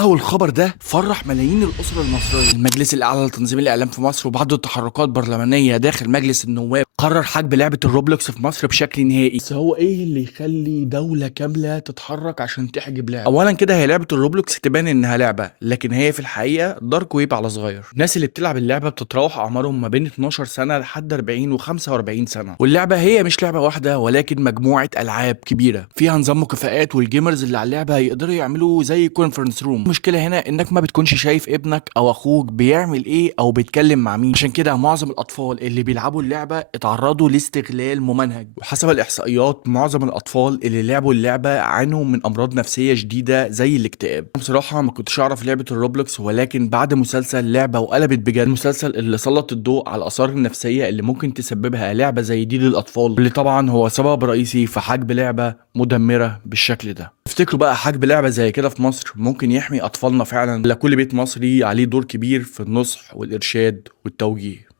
اول خبر ده فرح ملايين الاسر المصريه. المجلس الاعلى لتنظيم الاعلام في مصر وبعد التحركات برلمانيه داخل مجلس النواب قرر حجب لعبه الروبلوكس في مصر بشكل نهائي. بس هو ايه اللي يخلي دوله كامله تتحرك عشان تحجب لعبه؟ اولا كده هي لعبه الروبلوكس تبان انها لعبه، لكن هي في الحقيقه دارك ويب على صغير. الناس اللي بتلعب اللعبه بتتراوح اعمارهم ما بين 12 سنه لحد 40 و45 سنه، واللعبه هي مش لعبه واحده ولكن مجموعه العاب كبيره فيها نظام مكافآت، والجيمرز اللي على اللعبه هيقدروا يعملوا زي كونفرنس روم. المشكله هنا انك ما بتكونش شايف ابنك او اخوك بيعمل ايه او بيتكلم مع مين. عشان كده معظم الاطفال اللي بيلعبوا اللعبه اتعرضوا لاستغلال ممنهج، وحسب الاحصائيات معظم الاطفال اللي لعبوا اللعبه عانوا من امراض نفسيه شديده زي الاكتئاب. بصراحه ما كنتش اعرف لعبه الروبلوكس، ولكن بعد مسلسل لعبه وقلبت بجد، المسلسل اللي سلط الضوء على الاثار النفسيه اللي ممكن تسببها لعبه زي دي للاطفال، واللي طبعا هو سبب رئيسي في حجب لعبه مدمره بالشكل ده. تفتكروا بقى حجب لعبة زي كده في مصر ممكن يحمي أطفالنا فعلا، ولا كل بيت مصري عليه دور كبير في النصح والإرشاد والتوجيه؟